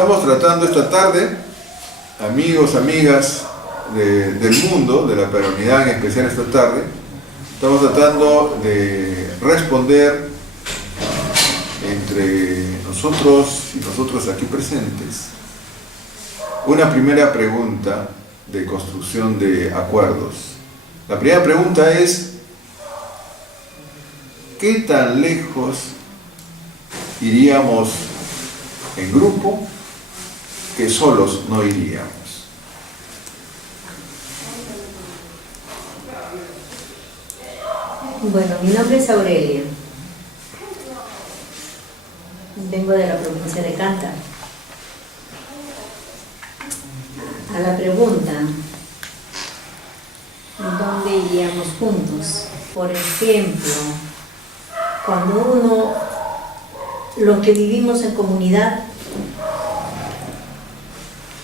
Estamos tratando esta tarde, amigos, amigas del mundo, de la peronidad en especial esta tarde, estamos tratando de responder entre nosotros y nosotros aquí presentes una primera pregunta de construcción de acuerdos. La primera pregunta es: ¿qué tan lejos iríamos en grupo que solos no iríamos? Bueno, mi nombre es Aurelia. Vengo de la provincia de Canta. A la pregunta, ¿dónde iríamos juntos? Por ejemplo, cuando lo que vivimos en comunidad,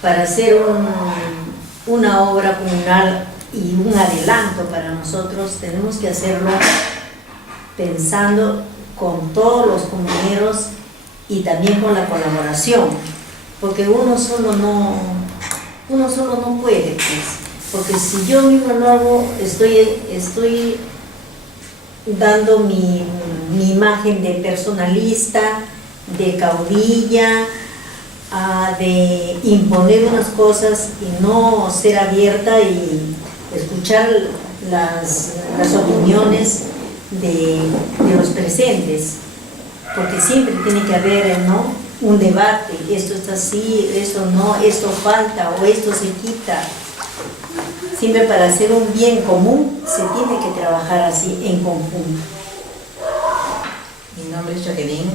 para hacer una obra comunal y un adelanto para nosotros, tenemos que hacerlo pensando con todos los comuneros y también con la colaboración, porque uno solo no puede, pues, porque si yo mismo lo hago, estoy dando mi imagen de personalista, de caudilla, de imponer unas cosas y no ser abierta y escuchar las opiniones de los presentes, porque siempre tiene que haber, ¿no?, un debate. Esto está así, esto no, esto falta o esto se quita. Siempre para hacer un bien común se tiene que trabajar así en conjunto. Mi nombre es Jacqueline,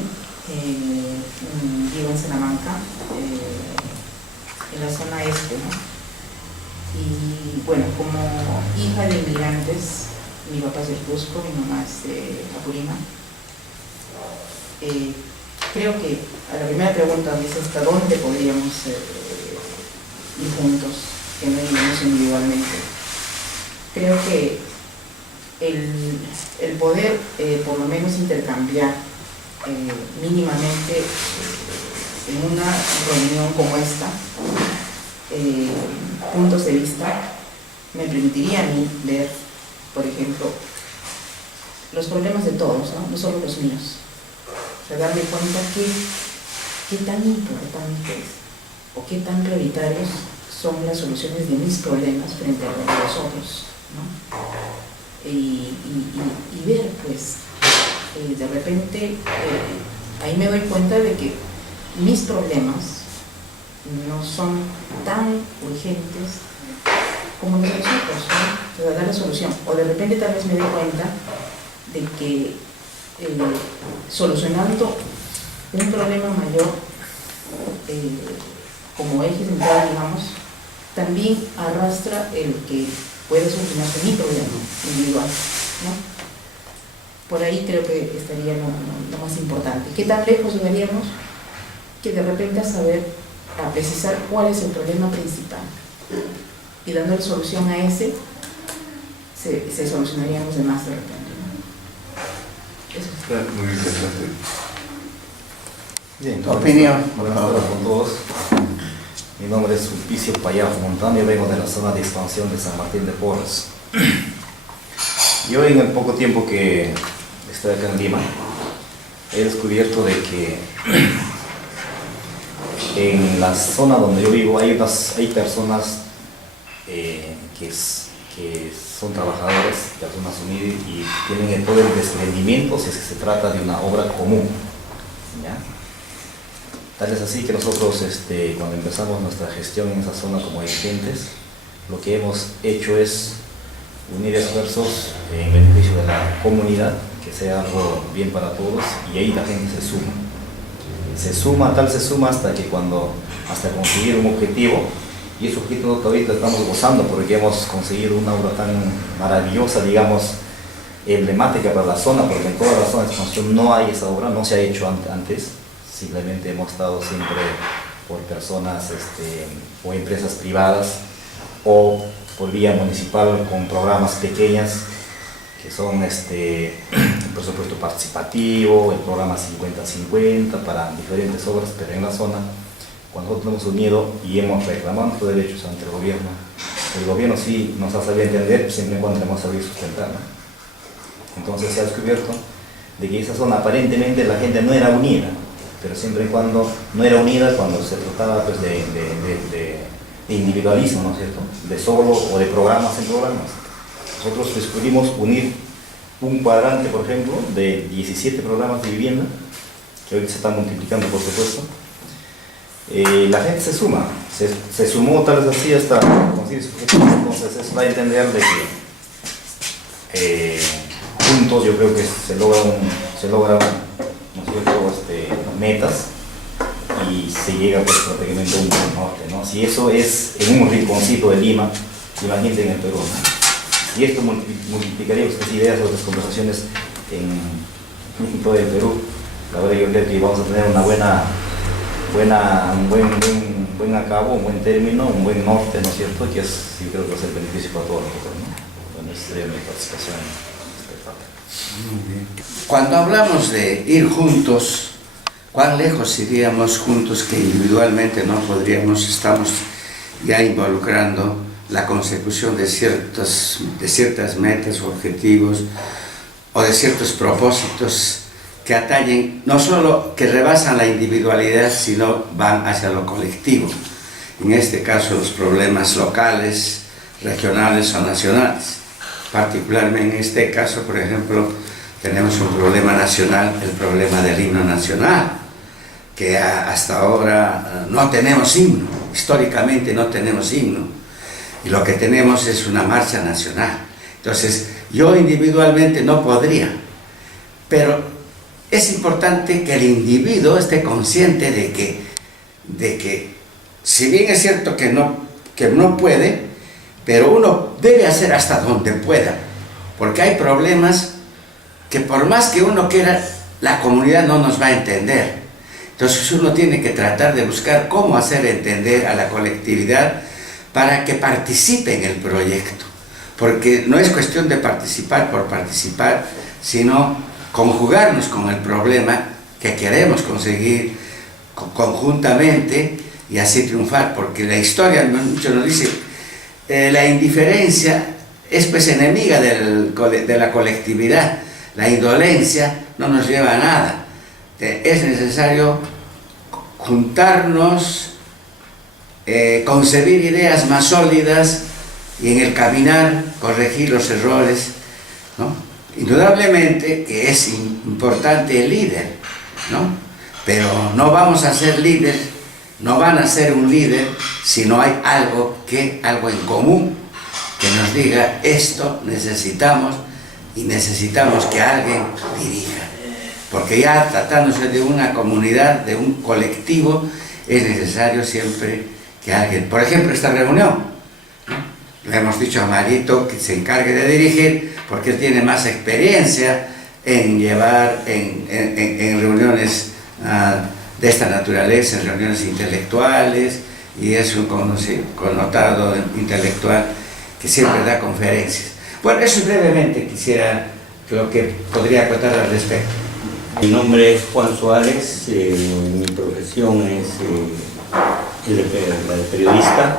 vivo en Salamanca, en la zona este, ¿no? Y bueno, como hija de inmigrantes, mi papá es del Cusco, mi mamá es de Apurima. Creo que a la primera pregunta es hasta dónde podríamos ir juntos, que no iremos individualmente. Creo que el poder por lo menos intercambiar mínimamente en una reunión como esta puntos de vista me permitiría a mí ver, por ejemplo, los problemas de todos, no solo los míos. O sea, darme cuenta qué tan importante es o qué tan prioritarios son las soluciones de mis problemas frente a los otros, ¿no? Y ver, pues, de repente, ahí me doy cuenta de que mis problemas no son tan urgentes como los de los otros, ¿no? O sea, dar la solución. O de repente tal vez me doy cuenta de que solucionando un problema mayor como eje central, digamos, también arrastra el que puede solucionarse mi problema individual, ¿no? Por ahí creo que estaría lo más importante. ¿Qué tan lejos llegaríamos? Que de repente a precisar cuál es el problema principal y dándole solución a ese se solucionarían los demás de repente, ¿no? Eso Está muy interesante. Bien, Opinión. Buenas tardes con todos. Mi nombre es Sulpicio Payá Montano y vengo de la zona de expansión de San Martín de Porres. Yo en el poco tiempo que estoy acá en Lima he descubierto de que en la zona donde yo vivo hay personas que son trabajadores, personas humildes y tienen todo el desprendimiento si es que se trata de una obra común, ¿ya? Tal es así que nosotros cuando empezamos nuestra gestión en esa zona como dirigentes, lo que hemos hecho es unir esfuerzos en beneficio de la comunidad, que sea algo bien para todos, y ahí la gente se suma hasta conseguir un objetivo, y ese objetivo que ahorita estamos gozando porque hemos conseguido una obra tan maravillosa, digamos, emblemática para la zona, porque en toda la zona de expansión no hay esa obra, no se ha hecho antes. Simplemente hemos estado siempre por personas o empresas privadas o por vía municipal con programas pequeñas que son el presupuesto participativo, el programa 50-50 para diferentes obras, pero en la zona cuando nosotros nos hemos unido y hemos reclamado nuestros derechos ante el gobierno sí nos ha sabido entender, siempre y cuando hemos sabido sustentar, ¿no? Entonces se ha descubierto de que esa zona aparentemente la gente no era unida, pero siempre y cuando no era unida cuando se trataba pues, de individualismo, ¿no es cierto? De solo o de programas en programas. Nosotros descubrimos unir un cuadrante, por ejemplo, de 17 programas de vivienda, que hoy se están multiplicando, por supuesto. La gente se suma, se sumó tal vez así hasta conseguir sus objetivos. Entonces eso da a entender de que juntos yo creo que se logran ¿no es cierto? Metas y se llega pues, prácticamente a un buen norte, ¿no? Si eso es en un rinconcito de Lima, imagínate en el Perú, ¿no? Y esto multiplicaría estas ideas, otras conversaciones en todo el Perú. La verdad yo creo que vamos a tener un buen acabo, un buen término, un buen norte, ¿no es cierto? Que sí creo que va a ser beneficio para todos nosotros, ¿no? Bueno, esa sería mi participación en este parte. Muy bien. Cuando hablamos de ir juntos, ¿cuán lejos iríamos juntos que individualmente no podríamos? Estamos ya involucrando la consecución de ciertas metas o objetivos o de ciertos propósitos que atañen, no solo que rebasan la individualidad, sino van hacia lo colectivo. En este caso, los problemas locales, regionales o nacionales. Particularmente en este caso, por ejemplo, tenemos un problema nacional, el problema del himno nacional, que hasta ahora no tenemos himno, históricamente no tenemos himno, y lo que tenemos es una marcha nacional. Entonces, yo individualmente no podría, pero es importante que el individuo esté consciente de que si bien es cierto que no puede, pero uno debe hacer hasta donde pueda, porque hay problemas que por más que uno quiera, la comunidad no nos va a entender. Entonces uno tiene que tratar de buscar cómo hacer entender a la colectividad para que participe en el proyecto, porque no es cuestión de participar por participar, sino conjugarnos con el problema que queremos conseguir conjuntamente y así triunfar, porque la historia mucho nos dice la indiferencia es pues enemiga de la colectividad, la indolencia no nos lleva a nada. Es necesario juntarnos, concebir ideas más sólidas y en el caminar corregir los errores, ¿no? Indudablemente que es importante el líder, ¿no? Pero no vamos a ser líder, no van a ser un líder si no hay algo en común que nos diga esto necesitamos y necesitamos que alguien dirija. Porque ya tratándose de una comunidad, de un colectivo, es necesario siempre que alguien, por ejemplo esta reunión, ¿no? Le hemos dicho a Marito que se encargue de dirigir porque él tiene más experiencia en llevar en reuniones de esta naturaleza, en reuniones intelectuales, y es un connotado intelectual que siempre da conferencias. Bueno, eso brevemente quisiera, lo que podría acotar al respecto. Mi nombre es Juan Suárez, mi profesión es la de periodista,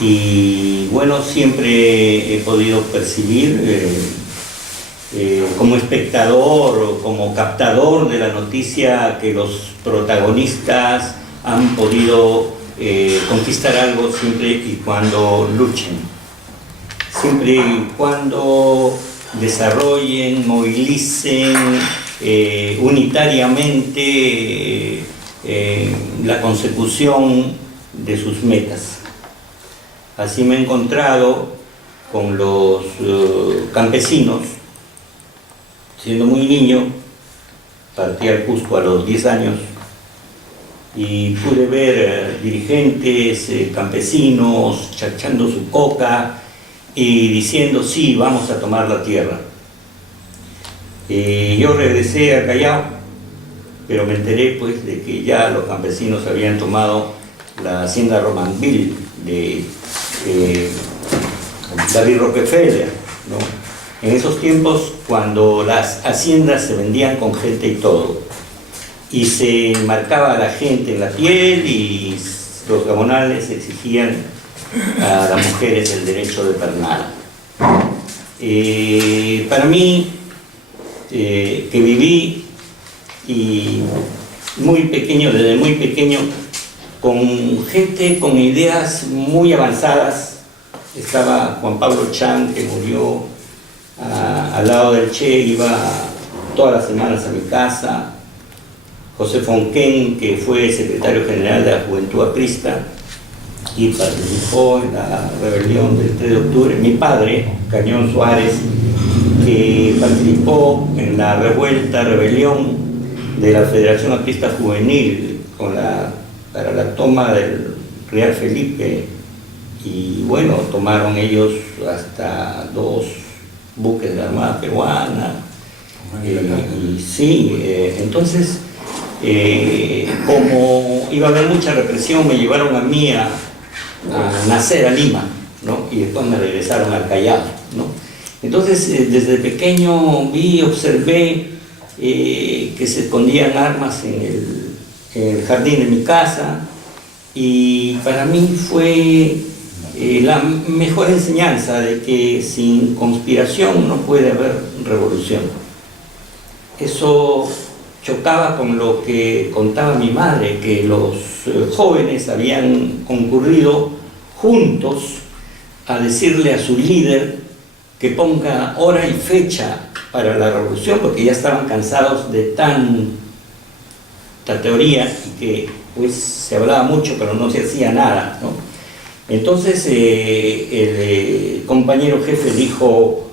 y bueno, siempre he podido percibir como espectador o como captador de la noticia que los protagonistas han podido conquistar algo siempre y cuando luchen, siempre y cuando desarrollen, movilicen unitariamente la consecución de sus metas. Así me he encontrado con los campesinos. Siendo muy niño, partí al Cusco a los 10 años y pude ver dirigentes, campesinos chachando su coca y diciendo sí, vamos a tomar la tierra. Yo regresé a Callao, pero me enteré pues de que ya los campesinos habían tomado la hacienda Romanville de David Rockefeller, ¿no? En esos tiempos, cuando las haciendas se vendían con gente y todo, y se marcaba a la gente en la piel y los gabonales exigían a las mujeres el derecho de pernada. Para mí, que viví y muy pequeño, desde muy pequeño, con gente con ideas muy avanzadas, estaba Juan Pablo Chan, que murió al lado del Che, iba todas las semanas a mi casa, José Fonquén, que fue secretario general de la Juventud Aprista y participó en la rebelión del 3 de octubre, mi padre, Cañón Suárez, que participó en la rebelión de la Federación Aprista Juvenil para la toma del Real Felipe, y bueno, tomaron ellos hasta 2 buques de la Armada Peruana, y sí, entonces como iba a haber mucha represión, me llevaron a mí a nacer a Lima, ¿no? Y después me regresaron al Callao, ¿no? Entonces, desde pequeño observé que se escondían armas en el jardín de mi casa, y para mí fue la mejor enseñanza de que sin conspiración no puede haber revolución. Eso chocaba con lo que contaba mi madre, que los jóvenes habían concurrido juntos a decirle a su líder que ponga hora y fecha para la revolución, porque ya estaban cansados de tanta teoría y que pues se hablaba mucho pero no se hacía nada, ¿no? Entonces el compañero jefe dijo: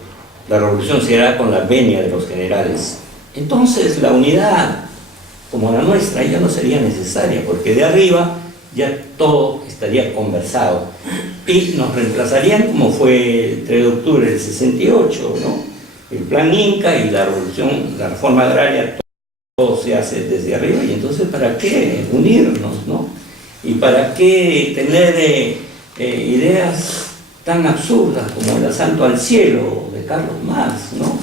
la revolución se hará con la venia de los generales. Entonces la unidad como la nuestra ya no sería necesaria, porque de arriba ya todo estaría conversado y nos reemplazarían como fue el 3 de octubre del 68, ¿no? El plan Inca y la revolución, la reforma agraria, todo se hace desde arriba. Y entonces, ¿para qué unirnos, no? ¿Y para qué tener ideas tan absurdas como el asalto al cielo de Carlos Marx, ¿no?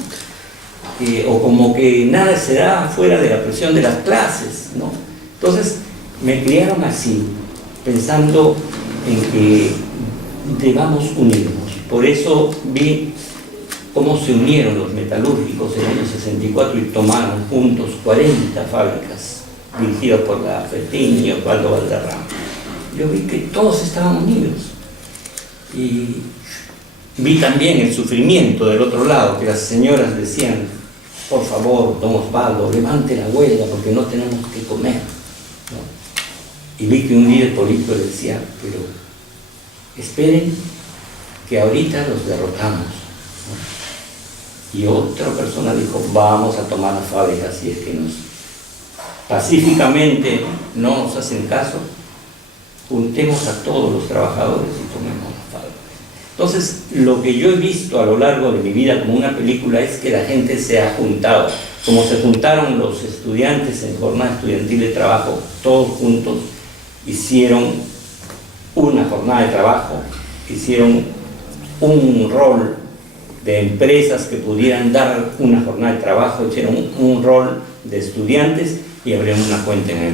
O como que nada se da fuera de la presión de las clases, ¿no? Entonces me criaron así, pensando en que debamos unirnos. Por eso vi cómo se unieron los metalúrgicos en el año 64 y tomaron juntos 40 fábricas dirigidas por la Fetín y Osvaldo Valderrama. Yo vi que todos estaban unidos, y vi también el sufrimiento del otro lado, que las señoras decían: por favor, don Osvaldo, levante la huelga porque no tenemos que comer, ¿no? Y vi que un líder político decía: pero esperen que ahorita los derrotamos, ¿no? Y otra persona dijo: vamos a tomar las fábricas si es que nos pacíficamente no nos hacen caso, juntemos a todos los trabajadores y tomemos las fábricas. Entonces, lo que yo he visto a lo largo de mi vida como una película es que la gente se ha juntado, como se juntaron los estudiantes en jornada estudiantil de trabajo, todos juntos hicieron una jornada de trabajo, hicieron un rol de empresas que pudieran dar una jornada de trabajo, hicieron un rol de estudiantes y abrieron una cuenta en el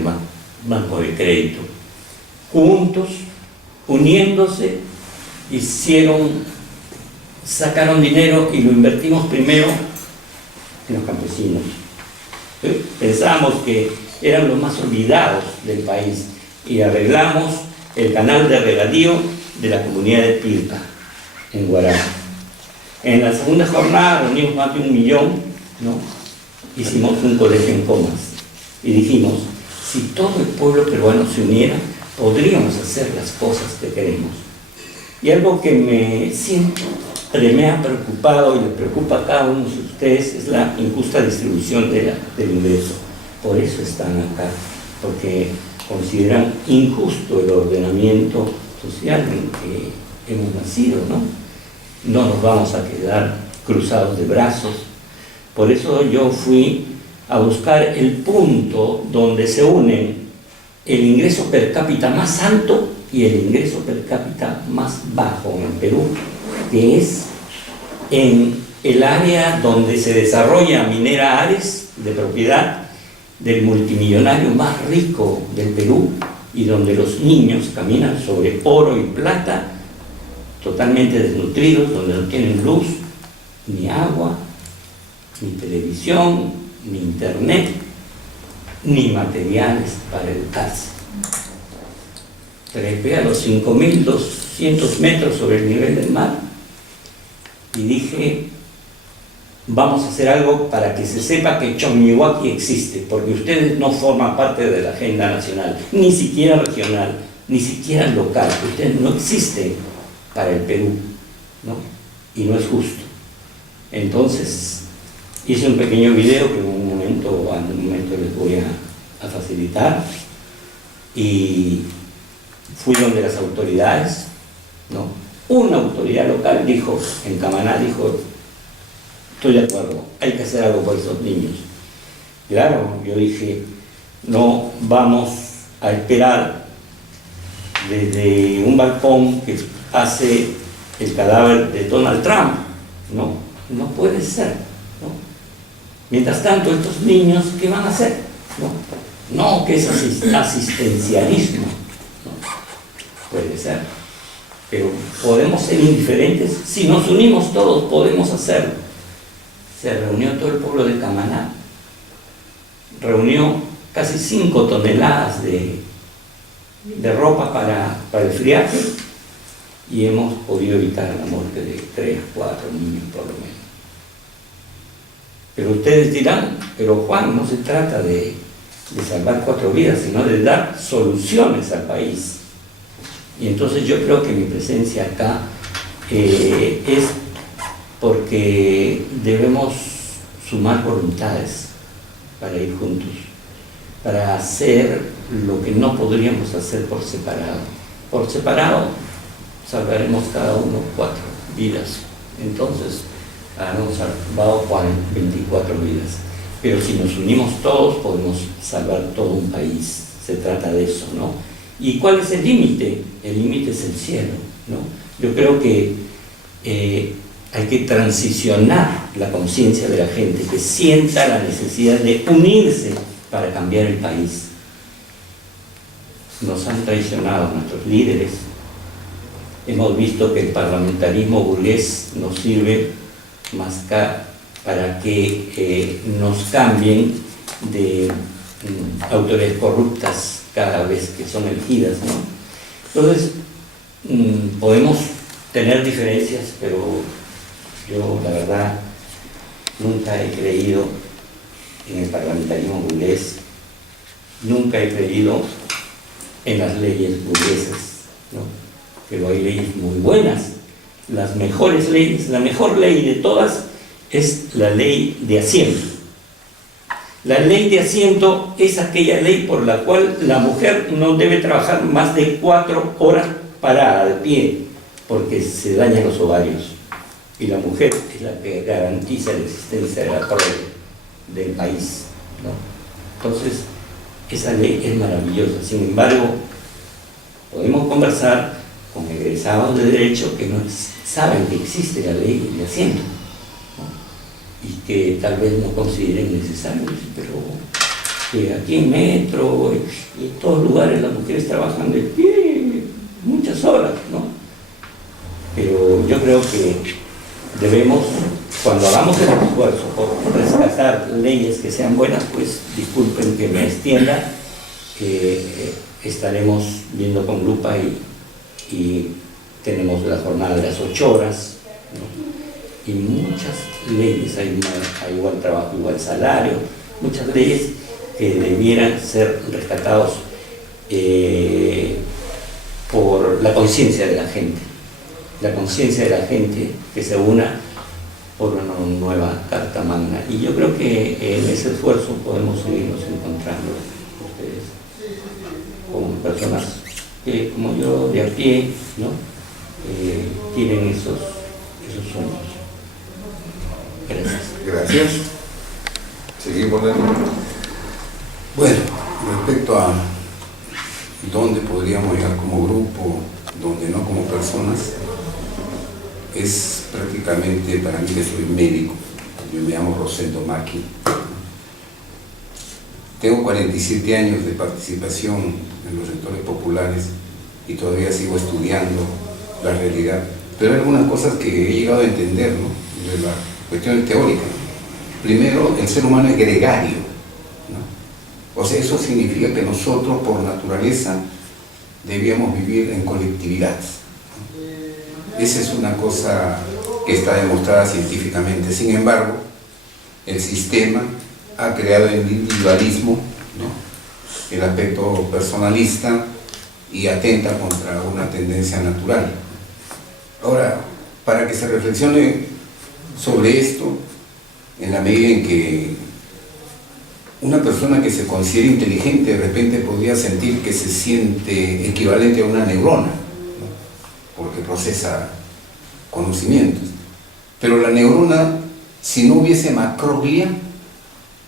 banco de crédito. Juntos, uniéndose, sacaron dinero y lo invertimos primero en los campesinos. Pensábamos que eran los más olvidados del país y arreglamos el canal de regadío de la comunidad de Pilpa, en Guará. En la segunda jornada reunimos más de 1 millón, ¿no? Hicimos un colegio en Comas y dijimos: si todo el pueblo peruano se uniera, podríamos hacer las cosas que queremos. Y algo que siempre me ha preocupado y le preocupa a cada uno de ustedes es la injusta distribución del ingreso. Por eso están acá, porque consideran injusto el ordenamiento social en que hemos nacido, ¿no? No nos vamos a quedar cruzados de brazos. Por eso yo fui a buscar el punto donde se unen el ingreso per cápita más alto y el ingreso per cápita más bajo en el Perú, que es en el área donde se desarrolla Minera Ares, de propiedad del multimillonario más rico del Perú y donde los niños caminan sobre oro y plata, totalmente desnutridos, donde no tienen luz, ni agua, ni televisión, ni internet, ni materiales para educarse. Trepé a los 5.200 metros sobre el nivel del mar y dije, vamos a hacer algo para que se sepa que Chonñihuaki existe, porque ustedes no forman parte de la agenda nacional, ni siquiera regional, ni siquiera local. Ustedes no existen para el Perú, ¿no? Y no es justo. Entonces, hice un pequeño video que en un momento les voy a facilitar, y fui donde las autoridades, ¿no? Una autoridad local dijo, en Camaná, dijo, estoy de acuerdo, hay que hacer algo por esos niños. Claro, yo dije, no vamos a esperar desde un balcón que pase el cadáver de Donald Trump. No, no puede ser, ¿no? Mientras tanto, estos niños, ¿qué van a hacer? No, que es asistencialismo. No, puede ser. Pero podemos ser indiferentes. Si nos unimos todos, podemos hacerlo. Se reunió todo el pueblo de Camaná. Reunió casi 5 toneladas de ropa para el friaje, y hemos podido evitar la muerte de 3, 4 niños por lo menos. Pero ustedes dirán, pero Juan, no se trata de salvar 4 vidas, sino de dar soluciones al país. Y entonces yo creo que mi presencia acá es porque debemos sumar voluntades para ir juntos, para hacer lo que no podríamos hacer por separado. Por separado salvaremos cada uno 4 vidas, entonces hemos salvado 24 vidas. Pero si nos unimos todos, podemos salvar todo un país. Se trata de eso, ¿no? ¿Y cuál es el límite? El límite es el cielo, ¿no? Yo creo que hay que transicionar la conciencia de la gente, que sienta la necesidad de unirse para cambiar el país. Nos han traicionado nuestros líderes. Hemos visto que el parlamentarismo burgués nos sirve más para que nos cambien de autoridades corruptas cada vez que son elegidas, ¿no? Entonces, podemos tener diferencias, pero yo, la verdad, nunca he creído en el parlamentarismo burgués, nunca he creído en las leyes burguesas, ¿no? Pero hay leyes muy buenas, las mejores leyes. La mejor ley de todas es la ley de asiento. La ley de asiento es aquella ley por la cual la mujer no debe trabajar más de 4 horas parada, de pie, porque se dañan los ovarios. Y la mujer es la que garantiza la existencia de la prole del país, ¿no? Entonces, esa ley es maravillosa. Sin embargo, podemos conversar con egresados de derecho que no saben que existe la ley de asiento, ¿no? Y que tal vez no consideren necesario, pero que aquí en Metro y en todos lugares las mujeres trabajan de pie muchas horas, ¿no? Pero yo creo que debemos, cuando hagamos el esfuerzo por rescatar leyes que sean buenas, pues disculpen que me extienda, estaremos viendo con lupa y tenemos la jornada de las 8 horas, ¿no? Y muchas leyes, hay igual trabajo, igual salario, muchas leyes que debieran ser rescatados por la conciencia de la gente. La conciencia de la gente que se una por una nueva Carta Magna. Y yo creo que en ese esfuerzo podemos seguirnos encontrando ustedes como personas que, como yo, de a pie, ¿no? Tienen esos sueños. Gracias. Gracias. Seguimos, Dani. Bueno, respecto a dónde podríamos llegar como grupo, donde no como personas, es prácticamente, para mí que soy médico, yo me llamo Rosendo Maki, Tengo 47 años de participación en los sectores populares y todavía sigo estudiando la realidad, pero hay algunas cosas que he llegado a entender, ¿no?, de las cuestiones teóricas. Primero, el ser humano es gregario, ¿no? O sea, eso significa que nosotros por naturaleza debíamos vivir en colectividad, ¿no? Esa es una cosa que está demostrada científicamente. Sin embargo, el sistema ha creado el individualismo, ¿no?, el aspecto personalista, y atenta contra una tendencia natural. Ahora, para que se reflexione sobre esto, en la medida en que una persona que se considera inteligente de repente podría sentir que se siente equivalente a una neurona, ¿no?, porque procesa conocimientos. Pero la neurona, si no hubiese macroglia,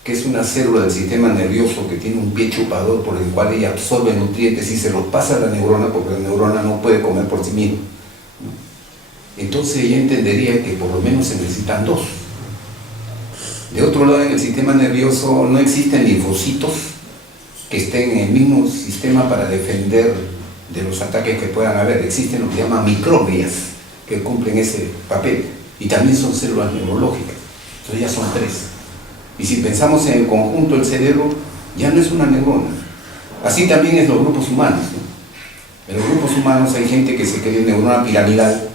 que es una célula del sistema nervioso que tiene un pie chupador por el cual ella absorbe nutrientes y se los pasa a la neurona, porque la neurona no puede comer por sí misma, ¿no?, entonces ella entendería que por lo menos se necesitan dos. De otro lado, en el sistema nervioso no existen linfocitos que estén en el mismo sistema para defender de los ataques que puedan haber. Existen lo que llaman microglias que cumplen ese papel, y también son células neurológicas. Entonces ya son tres. Y si pensamos en el conjunto del cerebro, ya no es una neurona. Así también es los grupos humanos, ¿no? En los grupos humanos hay gente que se cree neurona piramidal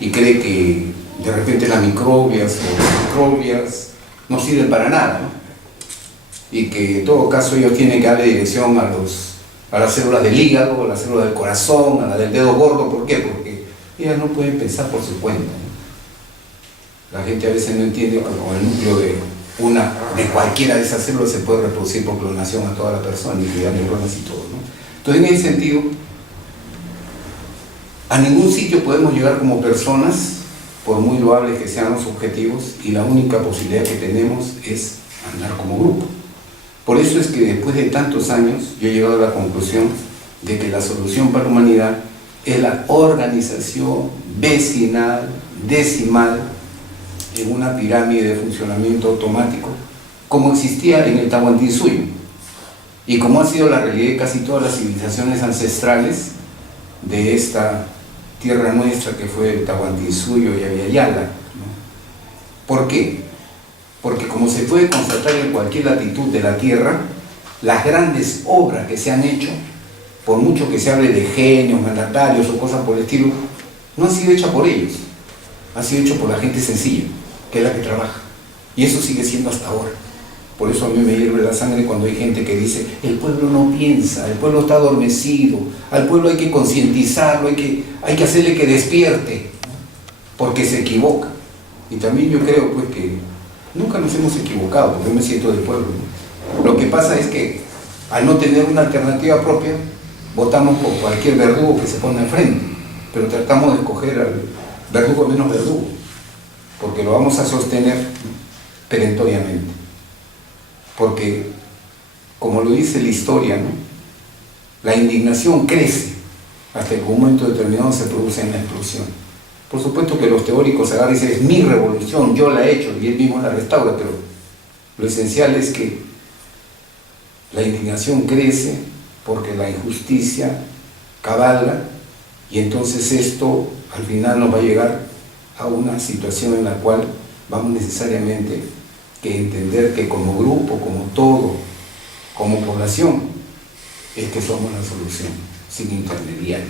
y cree que de repente las microglias o microglias no sirven para nada, ¿no?, y que en todo caso ellos tienen que darle dirección a las células del hígado, a las células del corazón, a la del dedo gordo. ¿Por qué? Porque ellas no pueden pensar por su cuenta, ¿no? La gente a veces no entiende que con el núcleo de cualquiera de esas células se puede reproducir por clonación a toda la persona, incluidas neuronas y todo, ¿no? Entonces, en ese sentido, a ningún sitio podemos llegar como personas, por muy loables que sean los objetivos, y la única posibilidad que tenemos es andar como grupo. Por eso es que después de tantos años yo he llegado a la conclusión de que la solución para la humanidad es la organización vecinal, decimal, en una pirámide de funcionamiento automático, como existía en el Tahuantinsuyo, y como ha sido la realidad de casi todas las civilizaciones ancestrales de esta tierra nuestra, que fue el Tahuantinsuyo y Abya-Yala, ¿no? ¿Por qué? Porque como se puede constatar en cualquier latitud de la tierra, las grandes obras que se han hecho, por mucho que se hable de genios, mandatarios o cosas por el estilo, no han sido hechas por ellos, han sido hechas por la gente sencilla, que es la que trabaja, y eso sigue siendo hasta ahora. Por eso a mí me hierve la sangre cuando hay gente que dice: el pueblo no piensa, el pueblo está adormecido, al pueblo hay que concientizarlo, hay que hacerle que despierte, porque se equivoca. Y también yo creo pues que nunca nos hemos equivocado, porque yo me siento del pueblo, ¿no? Lo que pasa es que al no tener una alternativa propia, votamos por cualquier verdugo que se pone al frente, pero tratamos de escoger al verdugo menos verdugo, porque lo vamos a sostener perentoriamente. Porque, como lo dice la historia, ¿no?, la indignación crece hasta que en un momento determinado se produce una explosión. Por supuesto que los teóricos agarran y dicen: es mi revolución, yo la he hecho, y él mismo la restaura, pero lo esencial es que la indignación crece porque la injusticia cabalga, y entonces esto al final nos va a llegar a una situación en la cual vamos necesariamente que entender que como grupo, como todo, como población, es que somos la solución, sin intermediarios.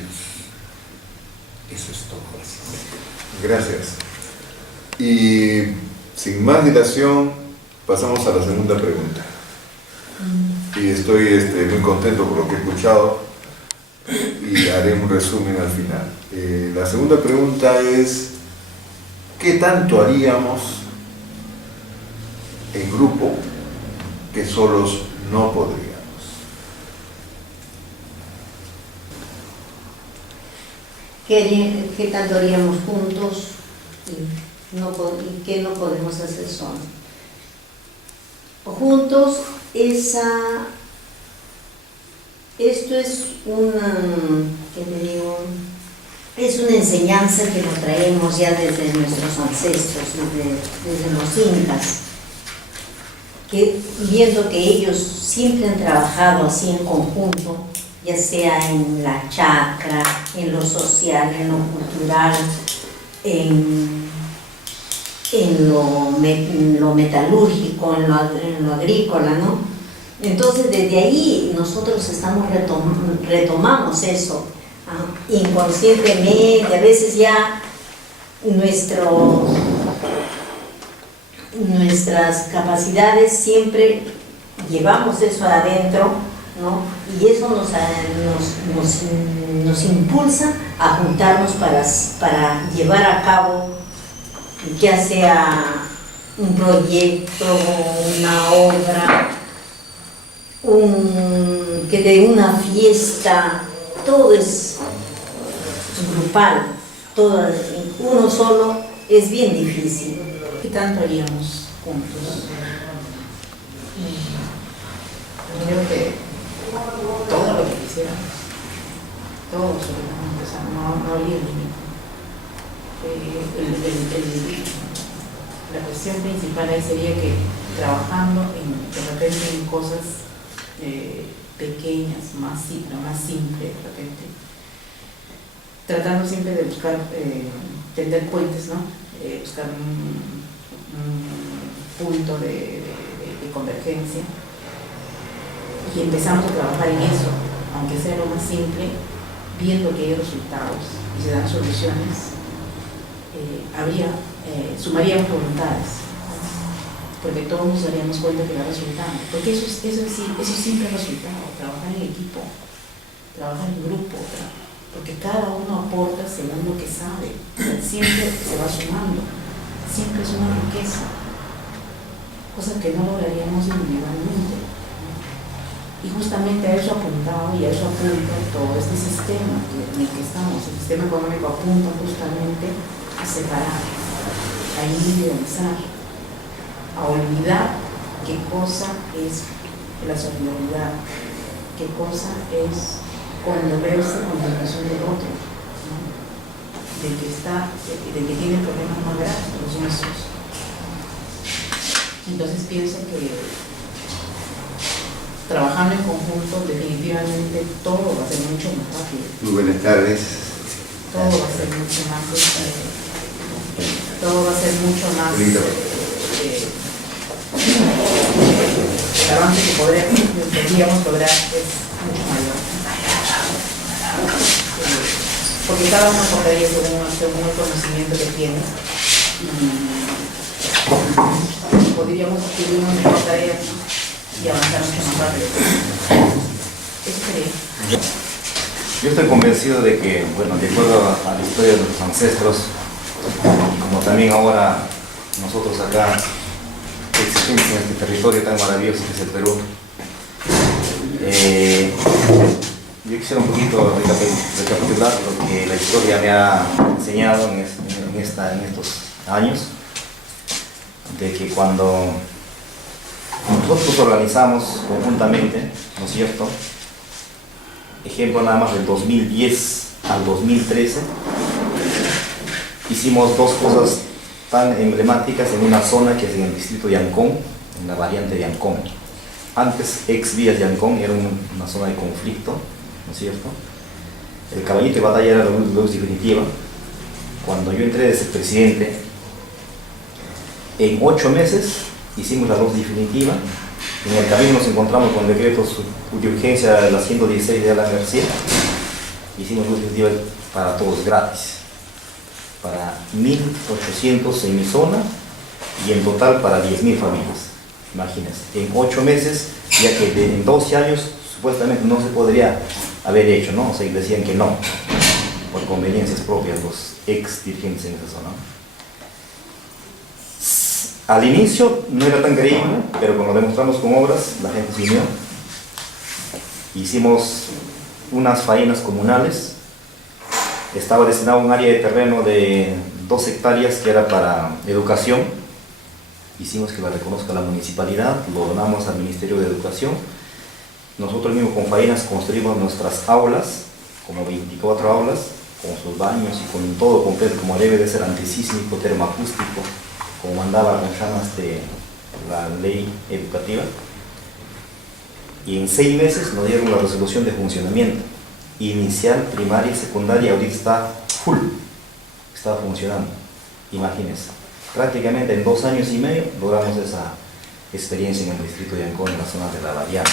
Eso es todo. Gracias. Y sin más dilación, pasamos a la segunda pregunta. Y estoy muy contento por lo que he escuchado y haré un resumen al final. La segunda pregunta es: ¿qué tanto haríamos en grupo que solos no podríamos? ¿Qué tanto haríamos juntos y qué no podemos hacer solos? Juntos, esto es es una enseñanza que nos traemos ya desde nuestros ancestros, desde los incas. viendo que ellos siempre han trabajado así en conjunto, ya sea en la chacra, en lo social, en lo cultural, en lo metalúrgico, en lo agrícola, ¿no? Entonces desde ahí nosotros retomamos eso, inconscientemente, a veces ya nuestras capacidades siempre llevamos eso adentro, ¿no? Y eso nos impulsa a juntarnos para llevar a cabo, ya sea un proyecto, una obra, que de una fiesta, todo es grupal, todo, uno solo es bien difícil. ¿Qué tanto haríamos juntos? Creo que todo lo que quisiéramos, todo absolutamente, o sea, no habría límite. La cuestión principal ahí sería que trabajando de repente en cosas pequeñas, más simples de repente, tratando siempre de buscar tender puentes, ¿no? Buscar un punto de convergencia, y empezamos a trabajar en eso, aunque sea lo más simple, viendo que hay resultados y se dan soluciones, sumaríamos voluntades, porque todos nos daríamos cuenta que da resultado, porque eso siempre es resultado, trabajar en equipo, trabajar en grupo, porque cada uno aporta según lo que sabe, siempre se va sumando, siempre es una riqueza, cosa que no lograríamos individualmente. Y justamente a eso apuntaba y a eso apunta todo este sistema en el que estamos. El sistema económico apunta justamente a separar, a individualizar, a olvidar qué cosa es la solidaridad, qué cosa es conmoverse con la relación del otro, ¿no? de que tiene problemas más graves que los nuestros. Entonces pienso que trabajando en conjunto definitivamente todo va a ser mucho más rápido. Muy buenas tardes. Todo va a ser mucho más el avance que podríamos lograr es mucho mayor. Porque cada uno aportaría según el conocimiento que tiene, y podríamos adquirir una mejor tarea y avanzar mucho más rápido. Eso sería. Yo estoy convencido de que, bueno, de acuerdo a la historia de nuestros ancestros, y como también ahora nosotros acá existimos en este territorio tan maravilloso que es el Perú, yo quisiera un poquito recapitular lo que la historia me ha enseñado en estos años, de que cuando nosotros organizamos conjuntamente, ¿no es cierto? Ejemplo nada más del 2010 al 2013, hicimos dos cosas tan emblemáticas en una zona que es en el distrito de Ancón, en la variante de Ancón. Antes, ex vías de Ancón, era una zona de conflicto, ¿no es cierto? El caballito de batalla era la luz definitiva. Cuando yo entré de ser presidente, en 8 meses hicimos la luz definitiva. En el camino nos encontramos con decretos de urgencia de la 116 de Alan García. Hicimos luz definitiva para todos gratis, para 1.800 en mi zona y en total para 10.000 familias. Imagínense, en 8 meses, ya que en 12 años supuestamente no se podría haber hecho, ¿no? O sea, decían que no, por conveniencias propias los ex dirigentes en esa zona. Al inicio no era tan creíble, pero cuando demostramos con obras, la gente se unió. Hicimos unas faenas comunales. Estaba destinado a un área de terreno de 2 hectáreas que era para educación. Hicimos que la reconozca la municipalidad, lo donamos al Ministerio de Educación. Nosotros mismos con faenas construimos nuestras aulas, como 24 aulas, con sus baños y con todo completo, como debe de ser, antisísmico, termoacústico, como mandaba con llamas de la ley educativa, y en 6 meses nos dieron la resolución de funcionamiento. Inicial, primaria y secundaria ahorita está full, está funcionando. Imagínense, prácticamente en 2 años y medio logramos esa experiencia en el distrito de Ancón, en la zona de la Variana.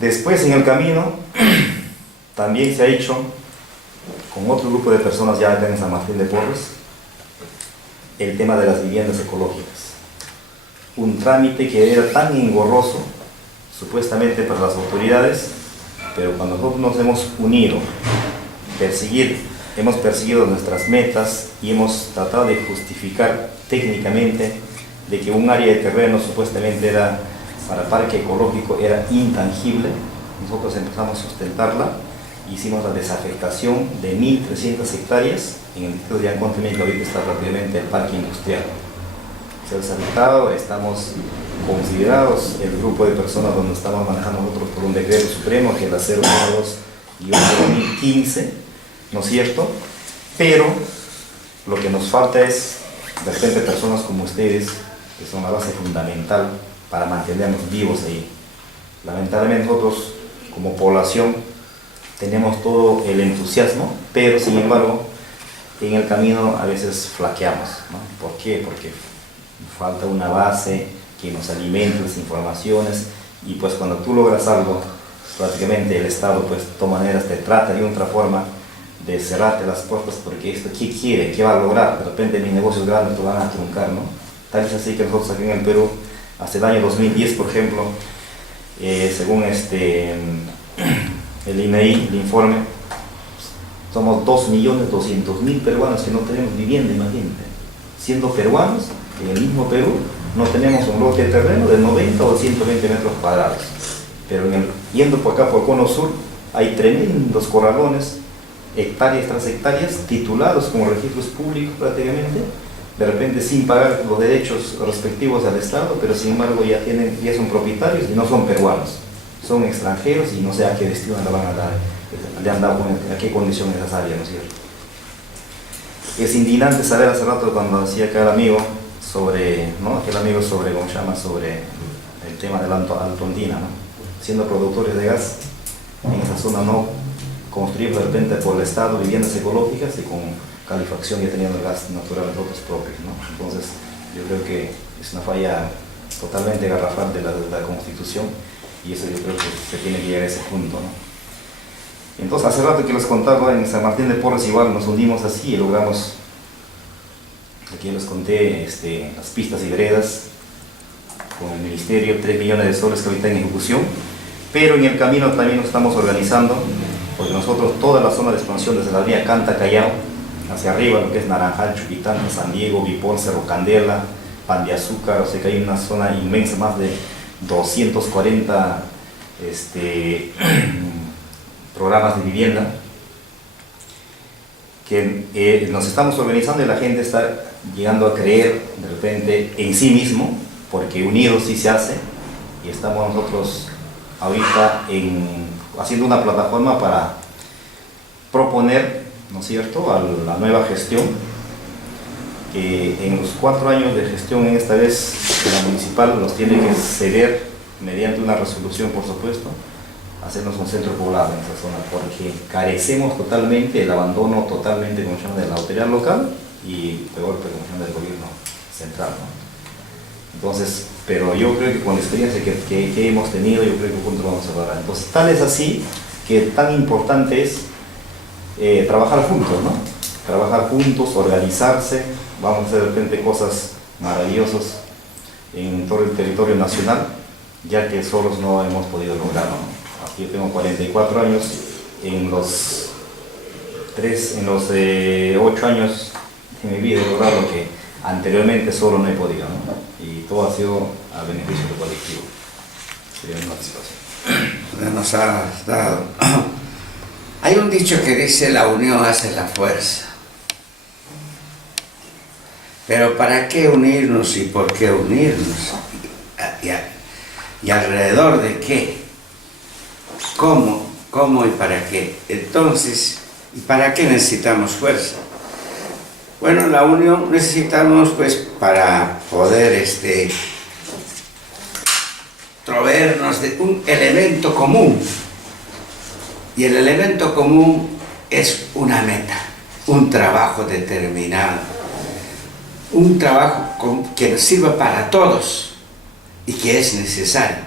Después, en el camino, también se ha hecho con otro grupo de personas ya acá en San Martín de Porres el tema de las viviendas ecológicas. Un trámite que era tan engorroso, supuestamente para las autoridades, pero cuando nosotros nos hemos unido, hemos perseguido nuestras metas y hemos tratado de justificar técnicamente de que un área de terreno supuestamente era para parque ecológico era intangible, nosotros empezamos a sustentarla, hicimos la desafectación de 1.300 hectáreas en el distrito de Ancón también, que ahorita está rápidamente el parque industrial. Se ha desafectado, estamos considerados el grupo de personas donde estamos manejando nosotros por un decreto supremo, que es la 012 y 2015, ¿no es cierto? Pero lo que nos falta es, de repente, personas como ustedes, que son la base fundamental para mantenernos vivos ahí. Lamentablemente nosotros, como población, tenemos todo el entusiasmo, pero sin embargo, en el camino a veces flaqueamos, ¿no? ¿Por qué? Porque falta una base que nos alimente las informaciones, y pues cuando tú logras algo, prácticamente el Estado pues de todas maneras te trata de otra forma de cerrarte las puertas, porque esto, ¿qué quiere? ¿Qué va a lograr? De repente mis negocios grandes te van a truncar, ¿no? Tal es así que nosotros aquí en el Perú, hasta el año 2010, por ejemplo, según el INEI, el informe, somos 2.200.000 peruanos que no tenemos vivienda, imagínate. Siendo peruanos, en el mismo Perú, no tenemos un lote de terreno de 90 o 120 metros cuadrados. Pero yendo por acá, por Cono Sur, hay tremendos corralones, hectáreas tras hectáreas, titulados como registros públicos prácticamente, de repente sin pagar los derechos respectivos al Estado, pero sin embargo ya son propietarios y no son peruanos, son extranjeros y no sé a qué destino le van a dar, a qué condición esas áreas, ¿no es cierto? Es indignante saber hace rato cuando decía aquel amigo sobre, ¿no? ¿Cómo se llama? Sobre el tema del Alto Andina, ¿no? Siendo productores de gas en esa zona, no construir de repente por el Estado viviendas ecológicas y con calefacción ya teniendo el gas natural nosotros propios, ¿no? Entonces yo creo que es una falla totalmente garrafal de la Constitución, y eso yo creo que se tiene que llegar a ese punto, ¿no? Entonces hace rato que les contaba, en San Martín de Porres igual nos hundimos así y logramos, aquí les conté las pistas y veredas con el Ministerio, 3 millones de soles que ahorita en ejecución, pero en el camino también nos estamos organizando, porque nosotros toda la zona de expansión desde la avenida Canta Callao hacia arriba, lo que es Naranjal, Chuquitán, San Diego, Bipol, Cerro Candela, Pan de Azúcar, o sea que hay una zona inmensa, más de 240 programas de vivienda que nos estamos organizando, y la gente está llegando a creer de repente en sí mismo, porque unidos sí se hace, y estamos nosotros ahorita haciendo una plataforma para proponer, ¿no es cierto?, a la nueva gestión, que en los 4 años de gestión, en esta vez la municipal nos tiene que ceder, mediante una resolución por supuesto, hacernos un centro poblado en esa zona, porque carecemos totalmente, el abandono totalmente de la autoridad local y peor, del gobierno central, ¿no? Entonces, pero yo creo que con la experiencia que hemos tenido, yo creo que juntos vamos a lograr. Entonces, tal es así que tan importante es trabajar juntos, ¿no? Trabajar juntos, organizarse, vamos a hacer de repente cosas maravillosas en todo el territorio nacional, ya que solos no hemos podido lograrlo, ¿no? Yo tengo 44 años, en los 8 años de mi vida he logrado lo que anteriormente solo no he podido, ¿no? Y todo ha sido a beneficio del colectivo. Sería una participación. Nos ha dado. Hay un dicho que dice: la unión hace la fuerza. Pero ¿para qué unirnos y por qué unirnos? ¿Y alrededor de qué? ¿Cómo y para qué? Entonces, ¿y para qué necesitamos fuerza? Bueno, la unión necesitamos pues para poder proveernos de un elemento común. Y el elemento común es una meta, un trabajo determinado, un trabajo que nos sirva para todos y que es necesario.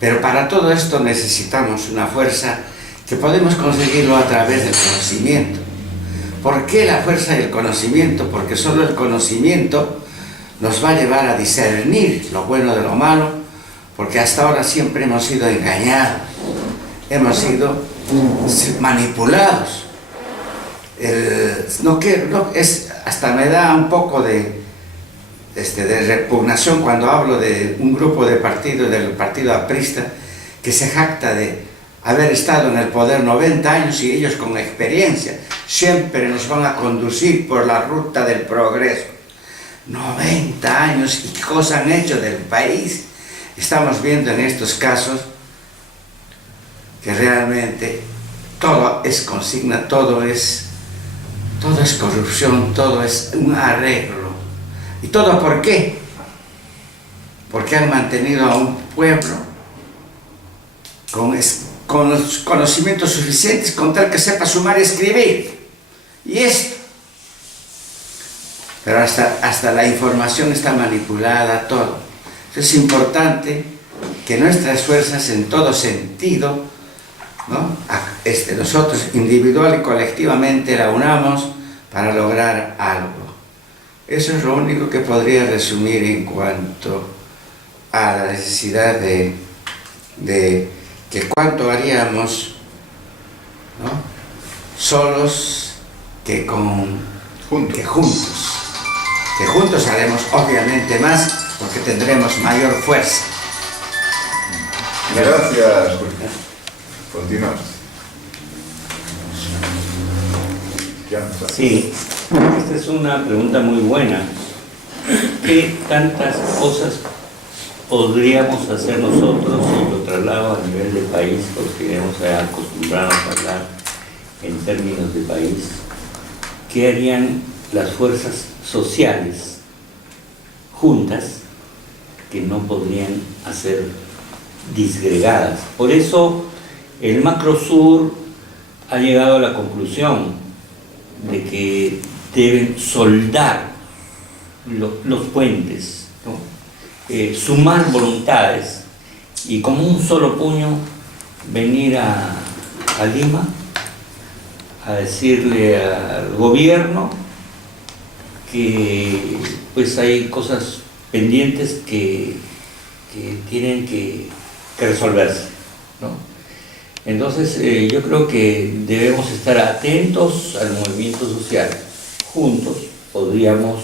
Pero para todo esto necesitamos una fuerza que podemos conseguirlo a través del conocimiento. ¿Por qué la fuerza del conocimiento? Porque solo el conocimiento nos va a llevar a discernir lo bueno de lo malo, porque hasta ahora siempre hemos sido engañados, hemos sido manipulados. Hasta me da un poco de repugnación cuando hablo de un grupo de partido, del partido aprista, que se jacta de haber estado en el poder 90 años y ellos con experiencia siempre nos van a conducir por la ruta del progreso. 90 años, y qué cosas han hecho del país. Estamos viendo en estos casos que realmente todo es consigna, todo es corrupción, todo es un arreglo. ¿Y todo por qué? Porque han mantenido a un pueblo con los conocimientos suficientes con tal que sepa sumar y escribir. Y esto. Pero hasta la información está manipulada, todo. Entonces es importante que nuestras fuerzas en todo sentido, ¿no? Nosotros individual y colectivamente la unamos para lograr algo. Eso es lo único que podría resumir en cuanto a la necesidad de que cuánto haríamos, ¿no? Solos que juntos. Que juntos haremos obviamente más porque tendremos mayor fuerza. Gracias, Julio. Continuamos. Sí, esta es una pregunta muy buena. ¿Qué tantas cosas podríamos hacer nosotros, y lo traslado a nivel de país, porque hemos acostumbrado a hablar en términos de país? ¿Qué harían las fuerzas sociales juntas que no podrían hacer disgregadas? Por eso el Macrosur ha llegado a la conclusión de que deben soldar los puentes, ¿no? Sumar voluntades y como un solo puño venir a Lima a decirle al gobierno que pues hay cosas pendientes que tienen que resolverse, ¿no? Entonces yo creo que debemos estar atentos al movimiento social. Juntos podríamos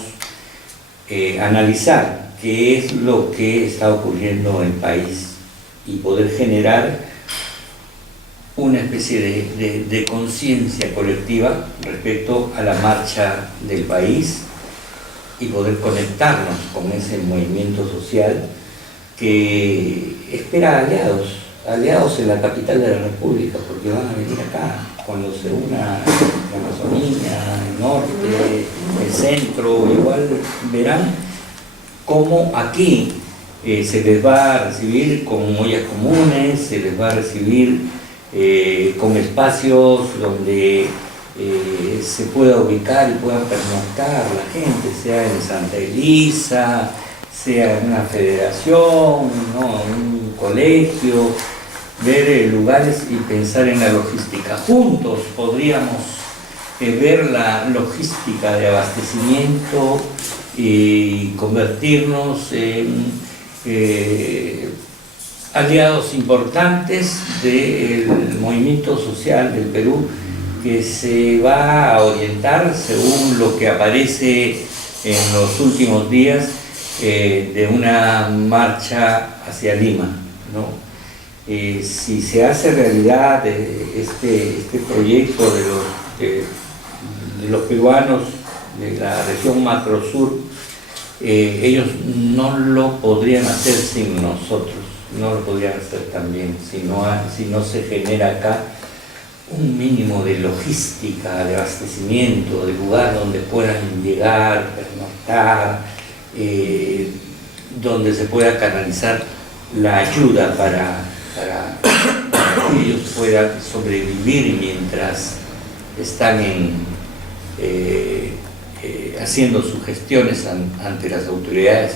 analizar qué es lo que está ocurriendo en el país y poder generar una especie de conciencia colectiva respecto a la marcha del país y poder conectarnos con ese movimiento social que espera aliados en la capital de la República, porque van a venir acá cuando se una la Amazonía, el norte, el centro. Igual verán cómo aquí se les va a recibir con ollas comunes, se les va a recibir con espacios donde se pueda ubicar y pueda pernoctar la gente, sea en Santa Elisa, sea en una federación, ¿no? En un colegio, ver lugares y pensar en la logística. Juntos podríamos ver la logística de abastecimiento y convertirnos en aliados importantes del movimiento social del Perú, que se va a orientar según lo que aparece en los últimos días de una marcha hacia Lima, ¿no? Si se hace realidad este proyecto de los peruanos de la región Macrosur, ellos no lo podrían hacer sin nosotros, no lo podrían hacer también si no se genera acá un mínimo de logística, de abastecimiento, de lugar donde puedan llegar, pernoctar, donde se pueda canalizar la ayuda para que ellos puedan sobrevivir mientras están haciendo sus gestiones ante las autoridades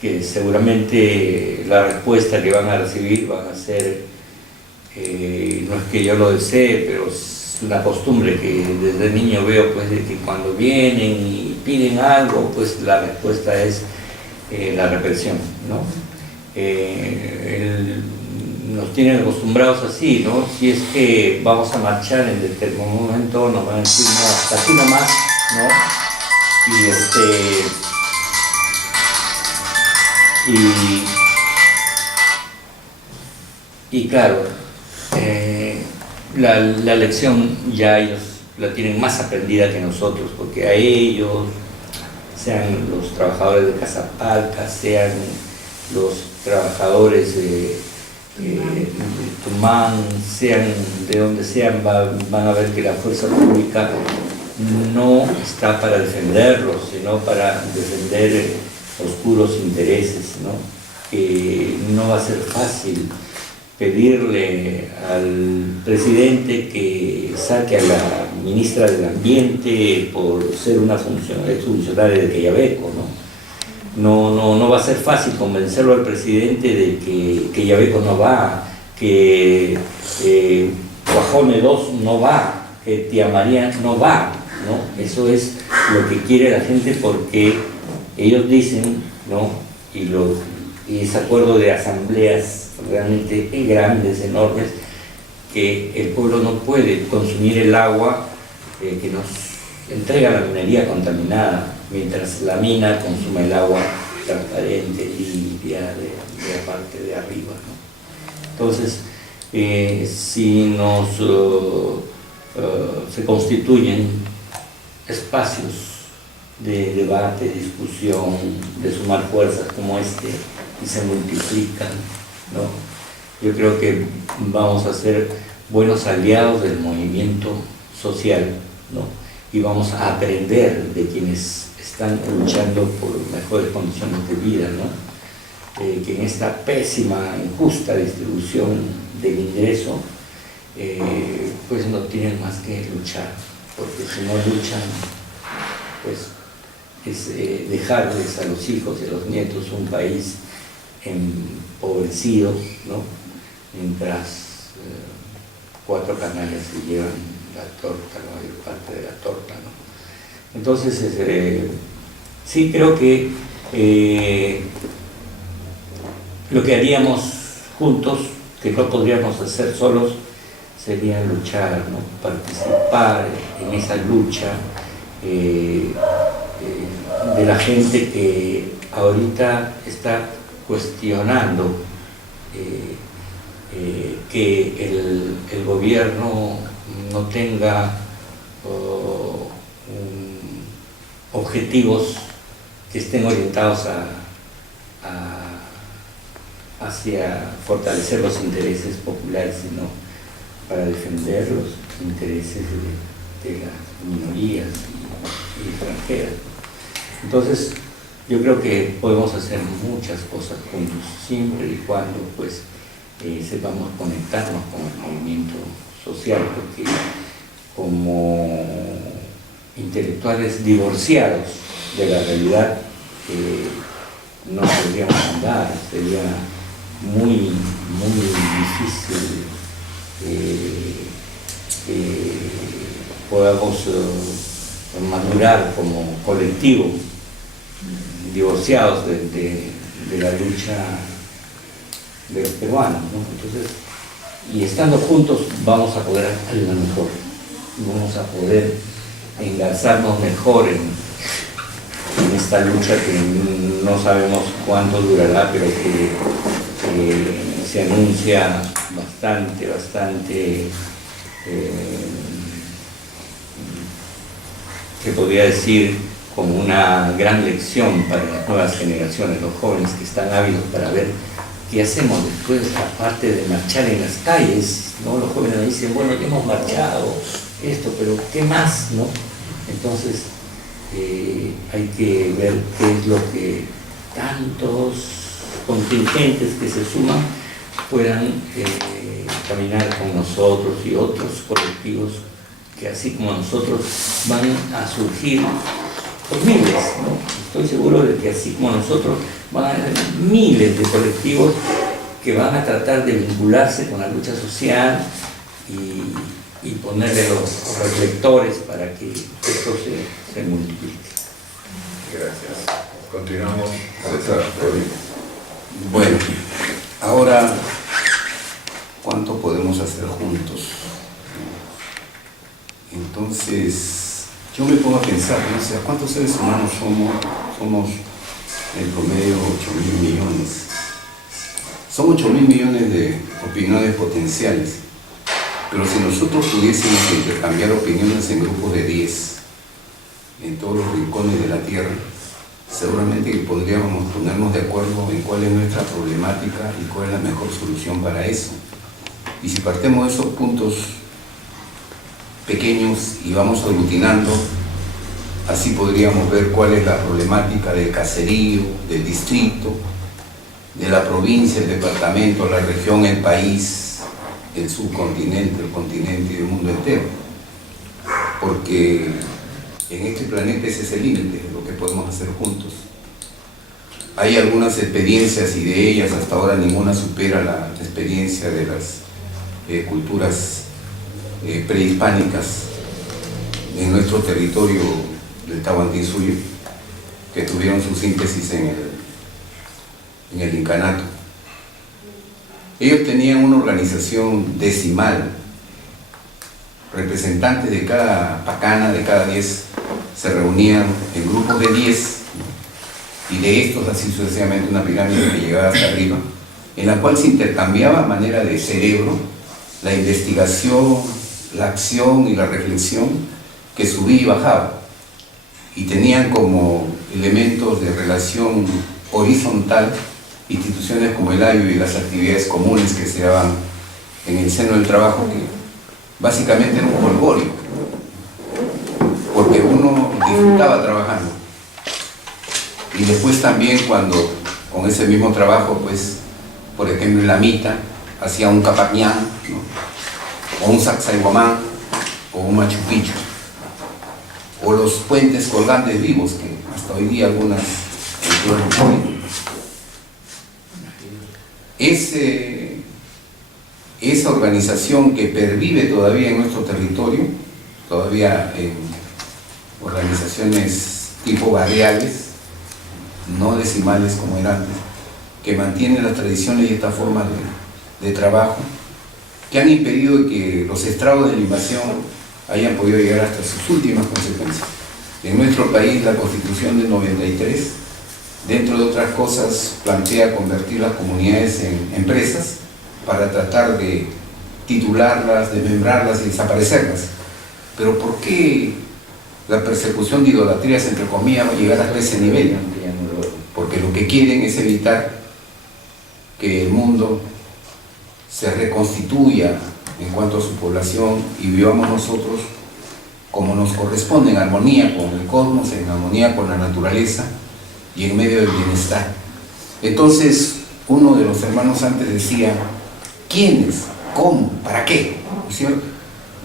que seguramente la respuesta que van a recibir van a ser, no es que yo lo desee, pero es una costumbre que desde niño veo, pues, de que cuando vienen y piden algo, pues la respuesta es la represión, ¿no? Nos tienen acostumbrados así, ¿no? Si es que vamos a marchar en determinado momento, nos van a decir, no, hasta aquí nomás, ¿no? Y claro, la lección ya ellos la tienen más aprendida que nosotros, porque a ellos, sean los trabajadores de Casapalca, sean los trabajadores de Tumán, sean de donde sean, van a ver que la fuerza pública no está para defenderlos, sino para defender oscuros intereses, ¿no? No va a ser fácil pedirle al presidente que saque a la ministra del Ambiente por ser una exfuncionaria de Quellaveco, ¿no? No va a ser fácil convencerlo al presidente de que Quellaveco no va, que Guajone 2 no va, que Tía María no va, ¿no? Eso es lo que quiere la gente, porque ellos dicen, ¿no? Y ese acuerdo de asambleas realmente grandes, enormes, que el pueblo no puede consumir el agua que nos entrega la minería contaminada, mientras la mina consume el agua transparente, limpia, de la parte de arriba, ¿no? Entonces, si se constituyen espacios de debate, discusión, de sumar fuerzas como este, y se multiplican, ¿no? Yo creo que vamos a ser buenos aliados del movimiento social, ¿no? Y vamos a aprender de quienes están luchando por mejores condiciones de vida, ¿no? Que en esta pésima, injusta distribución del ingreso, pues no tienen más que luchar, porque si no luchan, pues es dejarles a los hijos y a los nietos un país empobrecido, ¿no? Mientras 4 canales se llevan la torta, la mayor parte de la torta, ¿no? Entonces, sí creo que lo que haríamos juntos, que no podríamos hacer solos, sería luchar, ¿no? Participar en esa lucha de la gente que ahorita está cuestionando que el gobierno no tenga objetivos que estén orientados hacia fortalecer los intereses populares, sino para defender los intereses de las minorías y extranjeras. Entonces, yo creo que podemos hacer muchas cosas juntos, siempre y cuando pues sepamos conectarnos con el movimiento social, porque como intelectuales divorciados de la realidad no podríamos andar, sería muy difícil que podamos madurar como colectivo, divorciados de la lucha de los peruanos, ¿no? Entonces, y estando juntos vamos a poder hacer lo mejor, vamos a poder engarzarnos mejor en esta lucha que no sabemos cuánto durará, pero que se anuncia bastante, que podría decir como una gran lección para las nuevas generaciones, los jóvenes que están ávidos para ver ¿qué hacemos después, aparte de marchar en las calles? ¿No? Los jóvenes dicen, bueno, ya hemos marchado, esto, pero ¿qué más? ¿No? Entonces, hay que ver qué es lo que tantos contingentes que se suman puedan caminar con nosotros y otros colectivos que así como nosotros van a surgir por miles, ¿no? Estoy seguro de que así como nosotros van a haber miles de colectivos que van a tratar de vincularse con la lucha social y ponerle los reflectores para que esto se multiplique. Gracias. Continuamos. César, Bueno, ahora, ¿cuánto podemos hacer juntos? Entonces, yo me pongo a pensar, no sé, ¿cuántos seres humanos somos? Somos en promedio 8.000 millones. Son 8.000 millones de opiniones potenciales, pero si nosotros pudiésemos intercambiar opiniones en grupos de 10, en todos los rincones de la Tierra, seguramente que podríamos ponernos de acuerdo en cuál es nuestra problemática y cuál es la mejor solución para eso. Y si partimos de esos puntos pequeños y vamos aglutinando, así podríamos ver cuál es la problemática del caserío, del distrito, de la provincia, el departamento, la región, el país, el subcontinente, el continente y el mundo entero. Porque en este planeta ese es el límite de lo que podemos hacer juntos. Hay algunas experiencias y de ellas hasta ahora ninguna supera la experiencia de las culturas prehispánicas en nuestro territorio del Tahuantinsuyo, que tuvieron su síntesis en el incanato. Ellos tenían una organización decimal, representantes de cada pacana, de cada 10, se reunían en grupos de 10, y de estos así sucesivamente una pirámide que llegaba hasta arriba, en la cual se intercambiaba a manera de cerebro la investigación, la acción y la reflexión que subía y bajaba, y tenían como elementos de relación horizontal instituciones como el AYO y las actividades comunes que se daban en el seno del trabajo, que básicamente era un jolgorio, porque uno disfrutaba trabajando. Y después también cuando con ese mismo trabajo, pues, por ejemplo, en la Mita, hacía un capañán, ¿no? O un sacsayhuamán, o un Machu Picchu, o los puentes colgantes vivos, que hasta hoy día algunas culturas lo ponen. Esa organización que pervive todavía en nuestro territorio, todavía en organizaciones tipo barriales, no decimales como eran antes, que mantienen las tradiciones y esta forma de trabajo, que han impedido que los estragos de la invasión hayan podido llegar hasta sus últimas consecuencias. En nuestro país, la Constitución del 93, dentro de otras cosas, plantea convertir las comunidades en empresas para tratar de titularlas, desmembrarlas y desaparecerlas. Pero ¿por qué la persecución de idolatrías, entre comillas, va a llegar hasta ese nivel? Porque lo que quieren es evitar que el mundo se reconstituya en cuanto a su población y vivamos nosotros como nos corresponde, en armonía con el cosmos, en armonía con la naturaleza y en medio del bienestar. Entonces, uno de los hermanos antes decía, ¿quiénes? ¿Cómo? ¿Para qué? ¿No es cierto?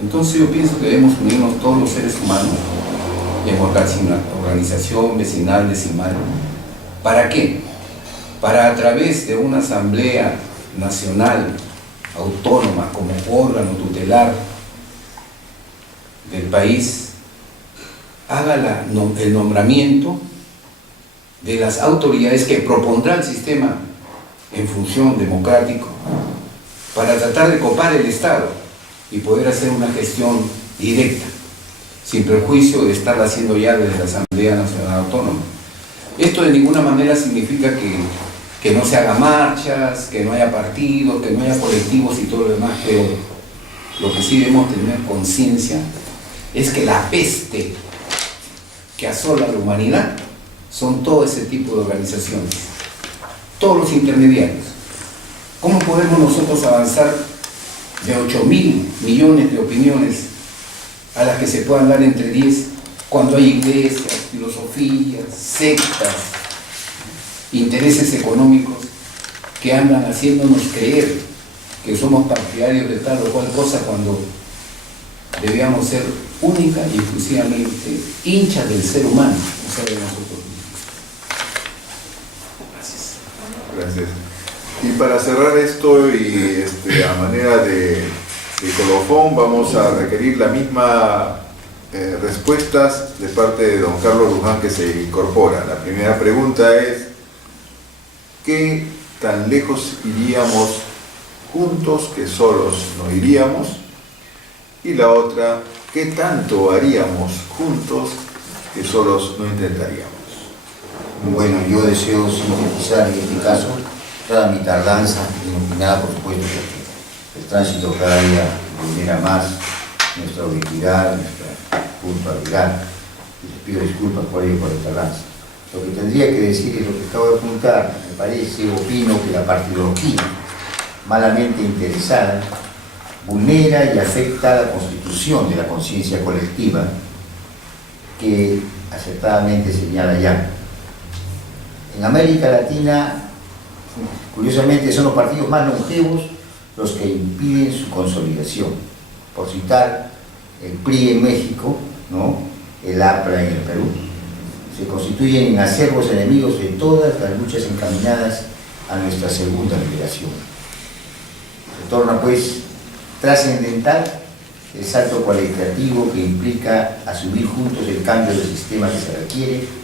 Entonces yo pienso que debemos unirnos todos los seres humanos en una organización vecinal, decimal. ¿Para qué? Para a través de una asamblea nacional autónoma como órgano tutelar del país haga el nombramiento de las autoridades que propondrá el sistema en función democrático para tratar de copar el Estado y poder hacer una gestión directa, sin perjuicio de estarla haciendo ya desde la Asamblea Nacional Autónoma. Esto de ninguna manera significa que no se haga marchas, que no haya partidos, que no haya colectivos y todo lo demás, pero lo que sí debemos tener conciencia es que la peste que asola a la humanidad son todo ese tipo de organizaciones, todos los intermediarios, ¿Cómo podemos nosotros avanzar de 8.000 millones de opiniones a las que se puedan dar entre 10 cuando hay iglesias, filosofías, sectas, intereses económicos que andan haciéndonos creer que somos partidarios de tal o cual cosa cuando debíamos ser única y exclusivamente hinchas del ser humano, o sea, de nosotros mismos? Gracias. Gracias. Y para cerrar esto y a manera de colofón, vamos a requerir la misma respuestas de parte de don Carlos Luján, que se incorpora. La primera pregunta es: ¿qué tan lejos iríamos juntos que solos no iríamos? Y la otra: ¿qué tanto haríamos juntos que solos no intentaríamos? Bueno, yo deseo sintetizar en este caso toda mi tardanza, inopinada por supuesto, porque el tránsito cada día vulnera más nuestra objetividad, nuestra puntualidad, y les pido disculpas por ello, por la tardanza. Lo que tendría que decir es lo que acabo de apuntar. Me parece, opino que la partidología malamente interesada vulnera y afecta la constitución de la conciencia colectiva que acertadamente señala ya. En América Latina, curiosamente, son los partidos más longevos los que impiden su consolidación. Por citar, el PRI en México, ¿no?, el APRA en el Perú, se constituyen en acervos enemigos de todas las luchas encaminadas a nuestra segunda liberación. Se torna, pues, trascendental el salto cualitativo que implica asumir juntos el cambio del sistema que se requiere